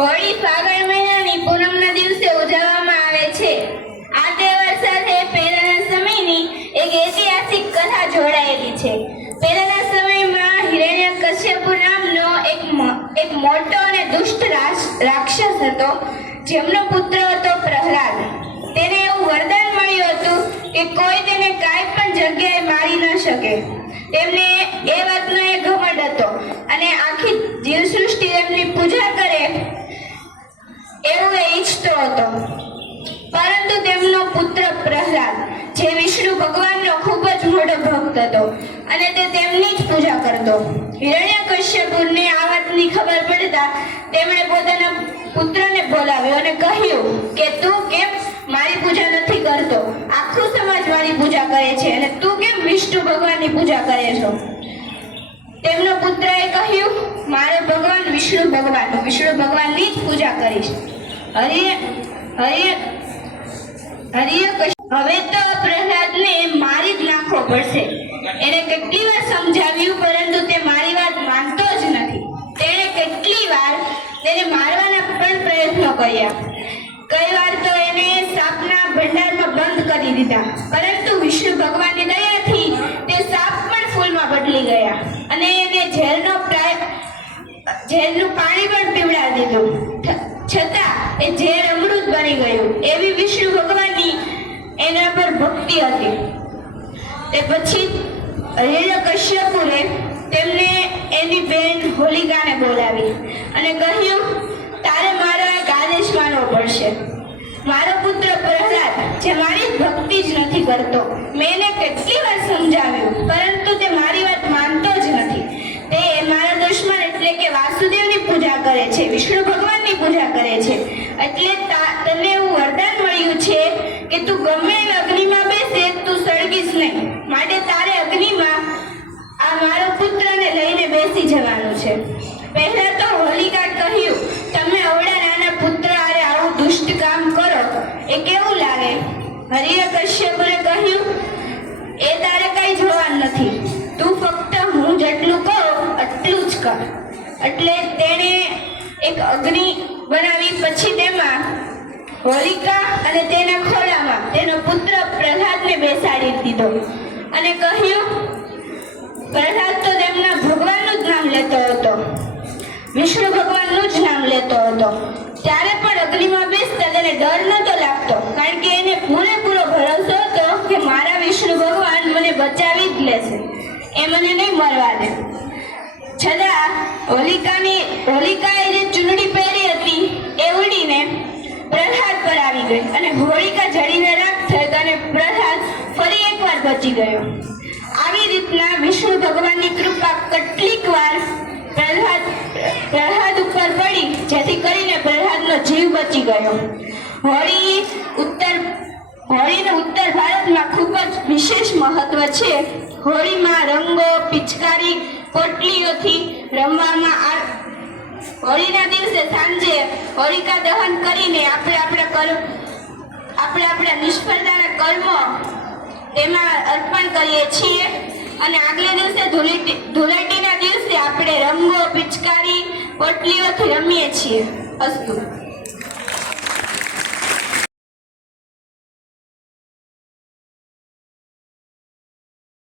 હોળી ફાગણ મહિનાની પૂનમના દિવસે ઉજવવામાં આવે છે. આ તહેવાર સાથે પહેલાના સમયની એક ઐતિહાસિક કથા જોડાયેલી છે. પહેલાના સમયમાં હિરણ્યકશ્યપુ નામનો એક મોટો અને દુષ્ટ રાક્ષસ હતો, જેમનો પુત્ર હતો પ્રહલાદ. તેને એવું વરદાન મળ્યું હતું કે કોઈ તેને કાંઈ પણ જગ્યાએ મારી ન શકે. તેમને એ વાતનો એ ઘમંડ હતો અને આખી જીવસૃષ્ટિ તેમની પૂજા કરે એવું એ ઈચ્છતો હતો. પરંતુ તેમનો પુત્ર પ્રહલાદ, જે વિષ્ણુ ભગવાનનો ખૂબ જ મોટો ભક્ત હતો અને તે તેમની જ પૂજા કરતો. હિરણ્યકશ્યપુને આ વાતની ખબર પડતા તેમણે પોતાના પુત્રને બોલાવ્યો અને કહ્યું કે તું કેમ મારી પૂજા નથી કરતો? આખો સમાજ મારી પૂજા કરે છે અને તું કેમ વિષ્ણુ ભગવાનની પૂજા કરે છો? તેમનો પુત્રએ કહ્યું, મારે ભગવાન વિષ્ણુ ભગવાનની જ પૂજા કરીશ. હવે તો પ્રહલાદને મારી જ નાખવો પડશે. એને કેટલી વાર સમજાવ્યું, પરંતુ તે મારી વાત માનતો જ નથી. તેણે કેટલી વાર તેને મારવાના પણ પ્રયત્નો કર્યા. કઈ વાર તો એને સાપના ભંડારમાં બંધ કરી દીધા, પરંતુ વિષ્ણુ ભગવાનની દયાથી તે સાપ પણ ફૂલમાં બદલી ગયા અને એને ઝેરનું પાણી પણ પીવડાવી દીધું. છતાં એ ઝેર અમૃત બની ગયું. એવી વિષ્ણુ ભગવાનની એના પર ભક્તિ હતી. તે પછી હિરણ્યકશ્યપુએ તેમને એની બહેન હોલિકાને બોલાવી અને કહ્યું, તારે મારો એક આદેશ માનવો પડશે. મારો પુત્ર પ્રહલાદ, જે મારી ભક્તિ જ નથી કરતો, મેં એને કેટલી વાર સમજાવ્યું, પરંતુ તે મારી વાત માનતો જ નથી. તે મારા દુશ્મન એટલે કે વાસુદેવની પૂજા કરે છે, વિષ્ણુ ભગવાનની પૂજા કરે છે. એટલે તને એવું વરદાન મળ્યું છે કે તું ગમે એવી અગ્નિમાં બેસે તું સળગીશ નહીં. માટે તારે અગ્નિમાં આ મારો પુત્રને લઈને બેસી જવાનું છે. પહેલા તો હોલિકા કહ્યું, તમે અવળા નાના પુત્ર આરે આવું દુષ્ટ કામ કરો એ કેવું લાગે? હિરણ્યકશ્યપુએ કહ્યું, એ તારે કઈ જોવાનું નથી. તું ફક્ત હું જેટલું કહું એટલું જ કર. એટલે તેણે એક અગ્નિ બનાવી. પછી તેમાં હોલિકા અને તેના ખોળામાં તેનો પુત્ર પ્રહલાદને બેસાડી દીધો અને કહ્યું, પ્રહલાદ તો તેમના ભગવાનનું જ નામ લેતો હતો, વિષ્ણુ ભગવાનનું જ નામ લેતો હતો. ત્યારે પણ અગ્નિમાં બેસતા તેને ડર નહોતો લાગતો, કારણ કે એને પૂરેપૂરો ભરોસો હતો કે મારા વિષ્ણુ ભગવાન મને બચાવી જ લેશે, એ મને નહીં મરવા દે. છતાં હોલિકાએ જે ચૂંદડી પહેરી હતી એ ઉડીને પ્રહલાદ પર આવી ગઈ અને હોલિકા જડીને રાખ થઈ અને પ્રહલાદ ફરી એકવાર બચી ગયો. આવી રીતના વિષ્ણુ ભગવાનની કૃપા કેટલીક વાર પ્રહલાદ ઉપર પડી, જેથી કરીને પ્રહલાદનો જીવ બચી ગયો. હોળીનું ઉત્તર ભારતમાં ખૂબ જ વિશેષ મહત્વ છે. હોળીમાં રંગો, પિચકારી, પોટલીઓથી રમવામાં હોળીના દિવસે સાંજે હોલિકા દહન કરીને આપણે આપણા નિષ્ફળતાના કર્મો એમાં અર્પણ કરીએ છીએ અને આગલા દિવસે ધૂળેટીના દિવસે આપણે રંગો, પિચકારી, પોટલીઓથી રમીએ છીએ. અસ્તુ.